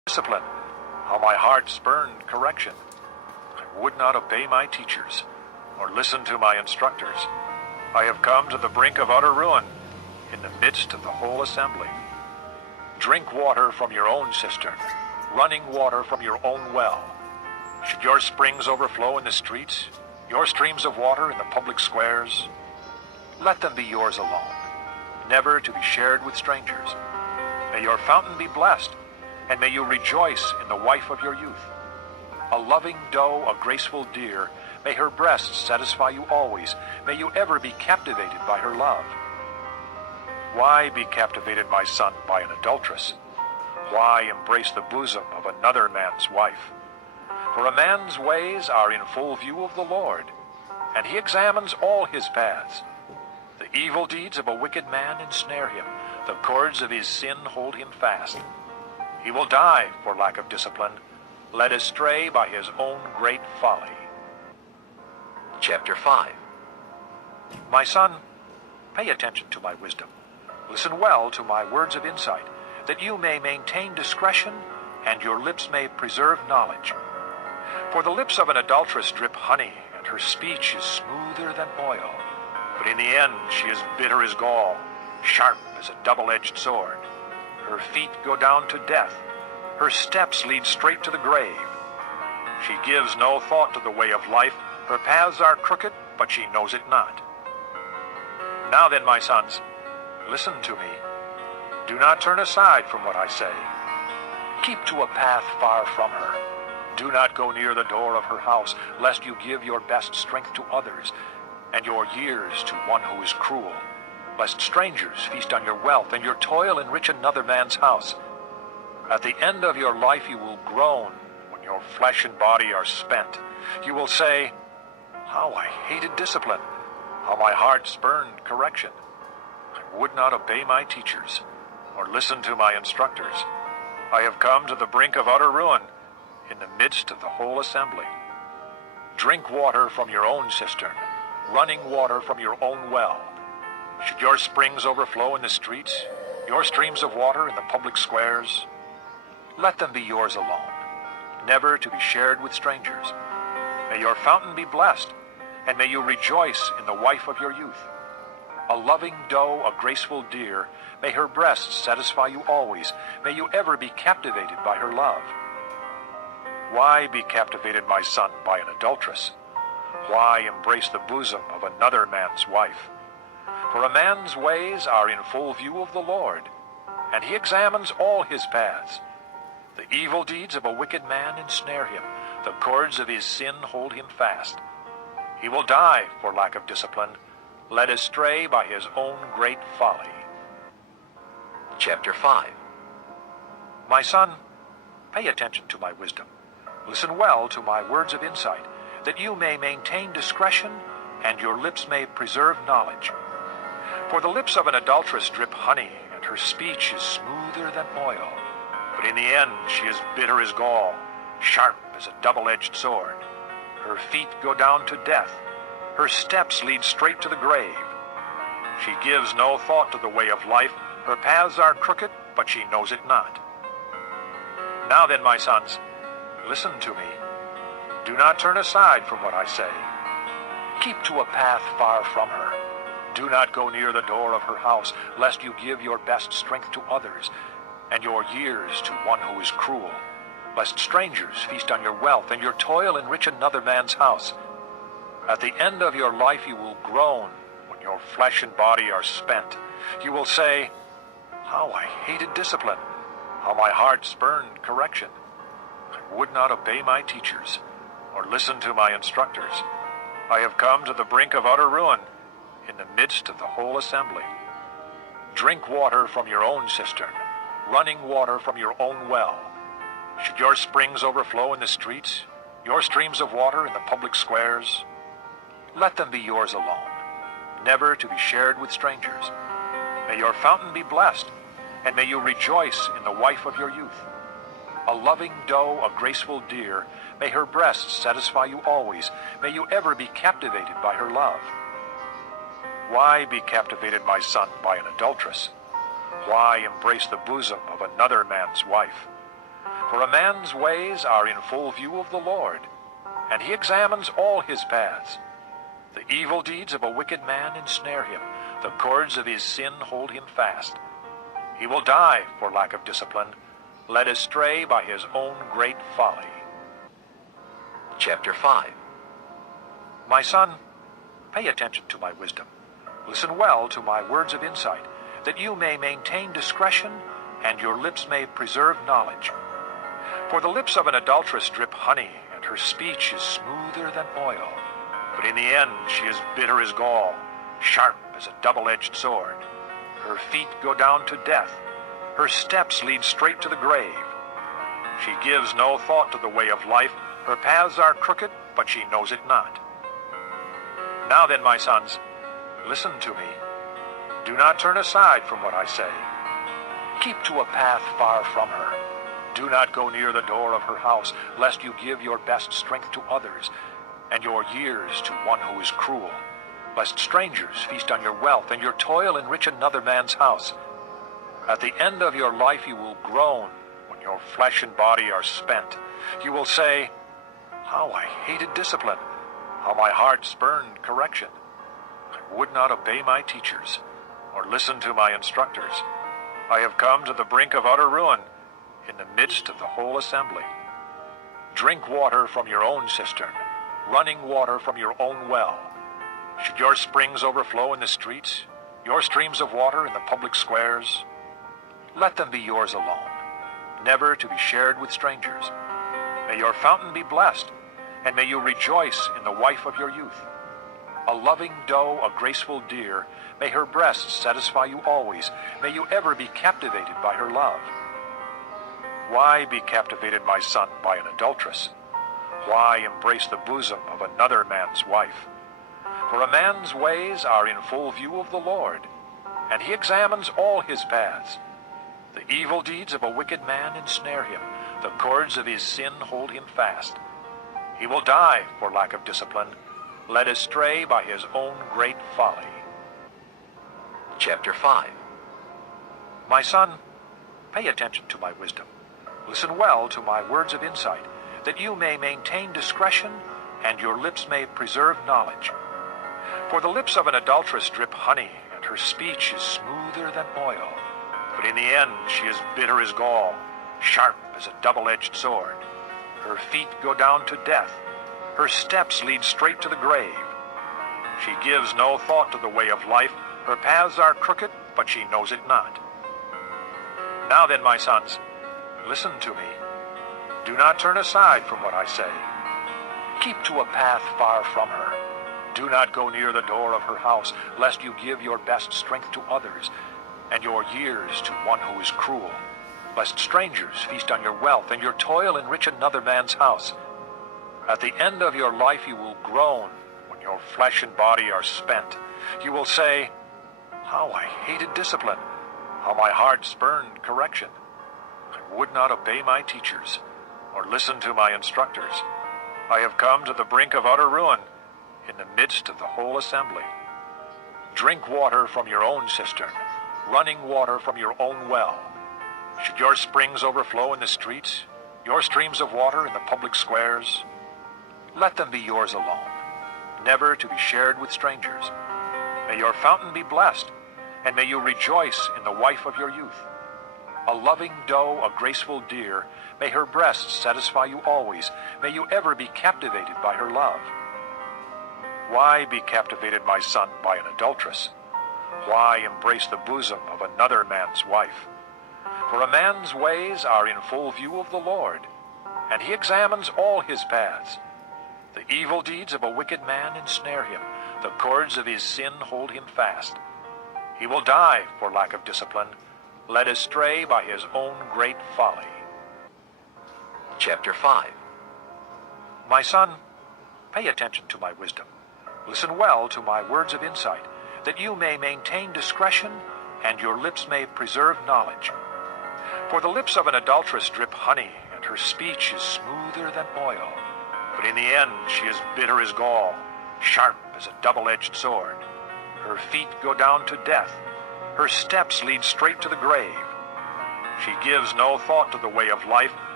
Discipline, how my heart spurned correction. I would not obey my teachers, or listen to my instructors. I have come to the brink of utter ruin, in the midst of the whole assembly. Drink water from your own cistern, running water from your own well. Should your springs overflow in the streets, your streams of water in the public squares? Let them be yours alone, never to be shared with strangers. May your fountain be blessed, and may you rejoice in the wife of your youth. A loving doe, a graceful deer, may her breasts satisfy you always. May you ever be captivated by her love. Why be captivated, my son, by an adulteress? Why embrace the bosom of another man's wife? For a man's ways are in full view of the Lord, and he examines all his paths. The evil deeds of a wicked man ensnare him. The cords of his sin hold him fast. He will die for lack of discipline, led astray by his own great folly. Chapter 5. My son, pay attention to my wisdom. Listen well to my words of insight, that you may maintain discretion and your lips may preserve knowledge. For the lips of an adulteress drip honey, and her speech is smoother than oil. But in the end she is bitter as gall, sharp as a double-edged sword. Her feet go down to death. Her steps lead straight to the grave. She gives no thought to the way of life. Her paths are crooked, but she knows it not. Now then, my sons, listen to me. Do not turn aside from what I say. Keep to a path far from her. Do not go near the door of her house, lest you give your best strength to others, and your years to one who is cruel. Lest strangers feast on your wealth, and your toil enrich another man's house. At the end of your life you will groan when your flesh and body are spent. You will say, "How I hated discipline, how my heart spurned correction. I would not obey my teachers, or listen to my instructors. I have come to the brink of utter ruin, in the midst of the whole assembly. Drink water from your own cistern, running water from your own well. Should your springs overflow in the streets, your streams of water in the public squares? Let them be yours alone, never to be shared with strangers. May your fountain be blessed, and may you rejoice in the wife of your youth. A loving doe, a graceful deer, may her breasts satisfy you always. May you ever be captivated by her love. Why be captivated, my son, by an adulteress? Why embrace the bosom of another man's wife? For a man's ways are in full view of the Lord, and he examines all his paths. The evil deeds of a wicked man ensnare him. The cords of his sin hold him fast. He will die for lack of discipline, led astray by his own great folly. Chapter 5. My son, pay attention to my wisdom. Listen well to my words of insight, that you may maintain discretion and your lips may preserve knowledge. For the lips of an adulteress drip honey, and her speech is smoother than oil. But in the end she is bitter as gall, sharp as a double-edged sword. Her feet go down to death. Her steps lead straight to the grave. She gives no thought to the way of life. Her paths are crooked, but she knows it not. Now then, my sons, listen to me. Do not turn aside from what I say. Keep to a path far from her. Do not go near the door of her house, lest you give your best strength to others, and your years to one who is cruel. Lest strangers feast on your wealth, and your toil enrich another man's house. At the end of your life you will groan when your flesh and body are spent. You will say, "How I hated discipline, how my heart spurned correction. I would not obey my teachers, or listen to my instructors. I have come to the brink of utter ruin, in the midst of the whole assembly. Drink water from your own cistern, running water from your own well. Should your springs overflow in the streets, your streams of water in the public squares? Let them be yours alone, never to be shared with strangers. May your fountain be blessed, and may you rejoice in the wife of your youth. A loving doe, a graceful deer, may her breasts satisfy you always. May you ever be captivated by her love. Why be captivated, my son, by an adulteress? Why embrace the bosom of another man's wife? For a man's ways are in full view of the Lord, and he examines all his paths. The evil deeds of a wicked man ensnare him. The cords of his sin hold him fast. He will die for lack of discipline, led astray by his own great folly. Chapter 5. My son, pay attention to my wisdom. Listen well to my words of insight, that you may maintain discretion and your lips may preserve knowledge. For the lips of an adulteress drip honey, and her speech is smoother than oil. But in the end she is bitter as gall, sharp as a double-edged sword. Her feet go down to death. Her steps lead straight to the grave. She gives no thought to the way of life. Her paths are crooked, but she knows it not. Now then, my sons, listen to me. Do not turn aside from what I say. Keep to a path far from her. Do not go near the door of her house, lest you give your best strength to others, and your years to one who is cruel, lest strangers feast on your wealth, and your toil enrich another man's house. At the end of your life you will groan when your flesh and body are spent. You will say, "How I hated discipline, how my heart spurned correction. I would not obey my teachers, or listen to my instructors. I have come to the brink of utter ruin, in the midst of the whole assembly. Drink water from your own cistern, running water from your own well. Should your springs overflow in the streets, your streams of water in the public squares? Let them be yours alone, never to be shared with strangers. May your fountain be blessed, and may you rejoice in the wife of your youth. A loving doe, a graceful deer, may her breasts satisfy you always. May you ever be captivated by her love. Why be captivated, my son, by an adulteress? Why embrace the bosom of another man's wife? For a man's ways are in full view of the Lord, and he examines all his paths. The evil deeds of a wicked man ensnare him. The cords of his sin hold him fast. He will die for lack of discipline, led astray by his own great folly. Chapter 5. My son, pay attention to my wisdom. Listen well to my words of insight, that you may maintain discretion and your lips may preserve knowledge. For the lips of an adulteress drip honey, and her speech is smoother than oil. But in the end she is bitter as gall, sharp as a double-edged sword. Her feet go down to death. Her steps lead straight to the grave. She gives no thought to the way of life. Her paths are crooked, but she knows it not. Now then, my sons, listen to me. Do not turn aside from what I say. Keep to a path far from her. Do not go near the door of her house, lest you give your best strength to others, and your years to one who is cruel, lest strangers feast on your wealth, and your toil enrich another man's house. At the end of your life you will groan when your flesh and body are spent. You will say, "How I hated discipline, how my heart spurned correction. I would not obey my teachers, or listen to my instructors. I have come to the brink of utter ruin, in the midst of the whole assembly. Drink water from your own cistern, running water from your own well. Should your springs overflow in the streets, your streams of water in the public squares? Let them be yours alone, never to be shared with strangers. May your fountain be blessed, and may you rejoice in the wife of your youth. A loving doe, a graceful deer, may her breasts satisfy you always. May you ever be captivated by her love. Why be captivated, my son, by an adulteress? Why embrace the bosom of another man's wife? For a man's ways are in full view of the Lord, and he examines all his paths. The evil deeds of a wicked man ensnare him. The cords of his sin hold him fast. He will die for lack of discipline, led astray by his own great folly. Chapter 5. My son, pay attention to my wisdom. Listen well to my words of insight, that you may maintain discretion and your lips may preserve knowledge. For the lips of an adulteress drip honey, and her speech is smoother than oil. But in the end she is bitter as gall, sharp as a double-edged sword. Her feet go down to death. Her steps lead straight to the grave. She gives no thought to the way of life.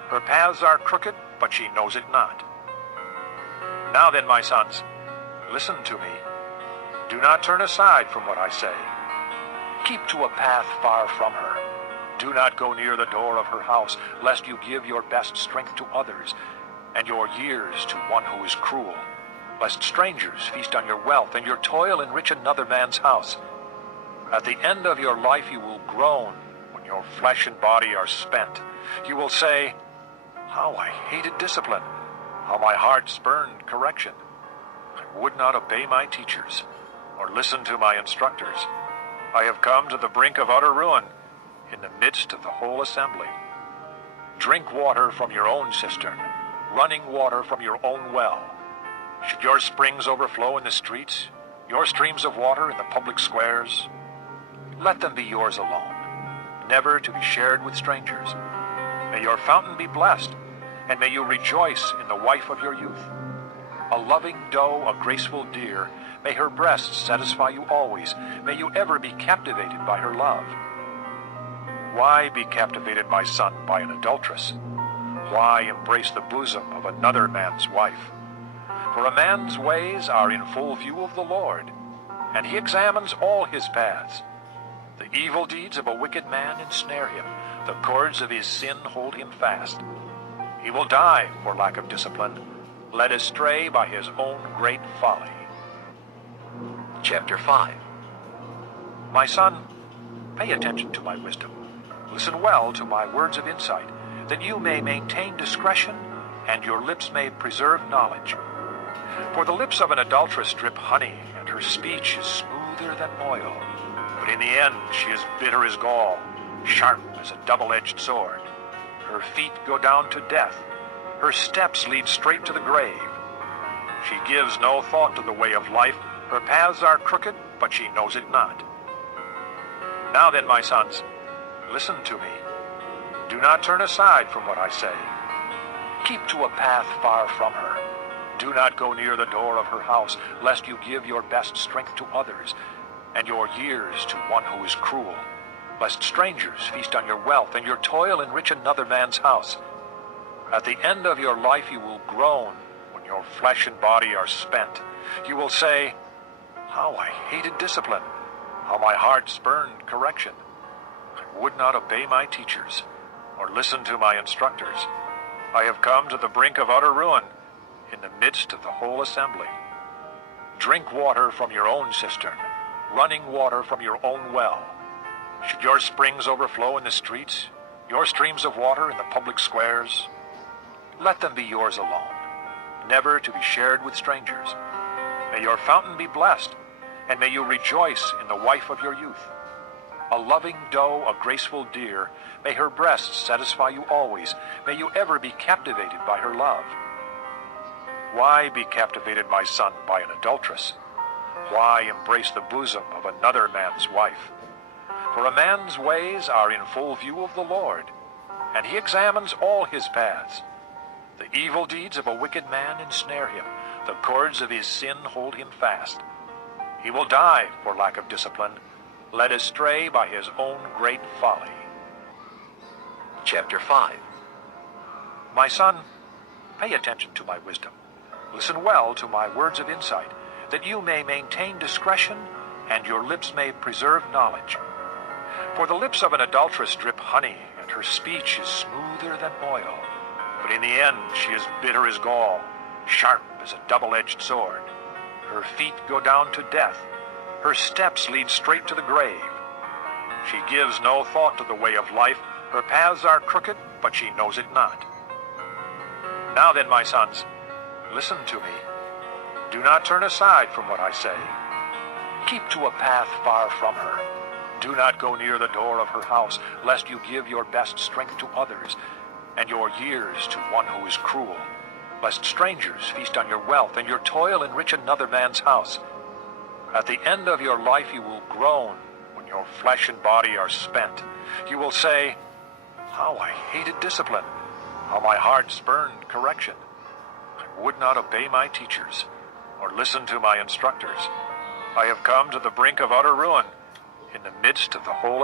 Her paths are crooked, but she knows it not. Now then, my sons, listen to me. Do not turn aside from what I say. Keep to a path far from her. Do not go near the door of her house, lest you give your best strength to others, and your years to one who is cruel, lest strangers feast on your wealth, and your toil enrich another man's house. At the end of your life you will groan when your flesh and body are spent. You will say, "How I hated discipline, how my heart spurned correction. I would not obey my teachers, or listen to my instructors. I have come to the brink of utter ruin, in the midst of the whole assembly. Drink water from your own cistern, running water from your own well. Should your springs overflow in the streets, your streams of water in the public squares? Let them be yours alone, never to be shared with strangers. May your fountain be blessed, and may you rejoice in the wife of your youth. A loving doe, a graceful deer, may her breasts satisfy you always. May you ever be captivated by her love. Why be captivated, my son, by an adulteress? Why embrace the bosom of another man's wife? For a man's ways are in full view of the Lord, and he examines all his paths. The evil deeds of a wicked man ensnare him. The cords of his sin hold him fast. He will die for lack of discipline, led astray by his own great folly. Chapter 5. My son, pay attention to my wisdom. Listen well to my words of insight, that you may maintain discretion and your lips may preserve knowledge. For the lips of an adulteress drip honey, and her speech is smoother than oil. But in the end she is bitter as gall, sharp as a double-edged sword. Her feet go down to death. Her steps lead straight to the grave. She gives no thought to the way of life. Her paths are crooked, but she knows it not. Now then, my sons, listen to me. Do not turn aside from what I say. Keep to a path far from her. Do not go near the door of her house, lest you give your best strength to others, and your years to one who is cruel, lest strangers feast on your wealth, and your toil enrich another man's house. At the end of your life you will groan when your flesh and body are spent. You will say, "How I hated discipline, how my heart spurned correction. I would not obey my teachers, or listen to my instructors. I have come to the brink of utter ruin, in the midst of the whole assembly. Drink water from your own cistern, running water from your own well. Should your springs overflow in the streets, your streams of water in the public squares? Let them be yours alone, never to be shared with strangers. May your fountain be blessed, and may you rejoice in the wife of your youth. A loving doe, a graceful deer, may her breasts satisfy you always. May you ever be captivated by her love. Why be captivated, my son, by an adulteress? Why embrace the bosom of another man's wife? For a man's ways are in full view of the Lord, and he examines all his paths. The evil deeds of a wicked man ensnare him. The cords of his sin hold him fast. He will die for lack of discipline, led astray by his own great folly. Chapter 5. My son, pay attention to my wisdom. Listen well to my words of insight, that you may maintain discretion and your lips may preserve knowledge. For the lips of an adulteress drip honey, and her speech is smoother than oil. But in the end she is bitter as gall, sharp as a double-edged sword. Her feet go down to death. Her steps lead straight to the grave. She gives no thought to the way of life. Her paths are crooked, but she knows it not. Now then, my sons, listen to me. Do not turn aside from what I say. Keep to a path far from her. Do not go near the door of her house, lest you give your best strength to others, and your years to one who is cruel, lest strangers feast on your wealth, and your toil enrich another man's house. At the end of your life you will groan when your flesh and body are spent. You will say, "How I hated discipline, how my heart spurned correction. I would not obey my teachers, or listen to my instructors. I have come to the brink of utter ruin, in the midst of the whole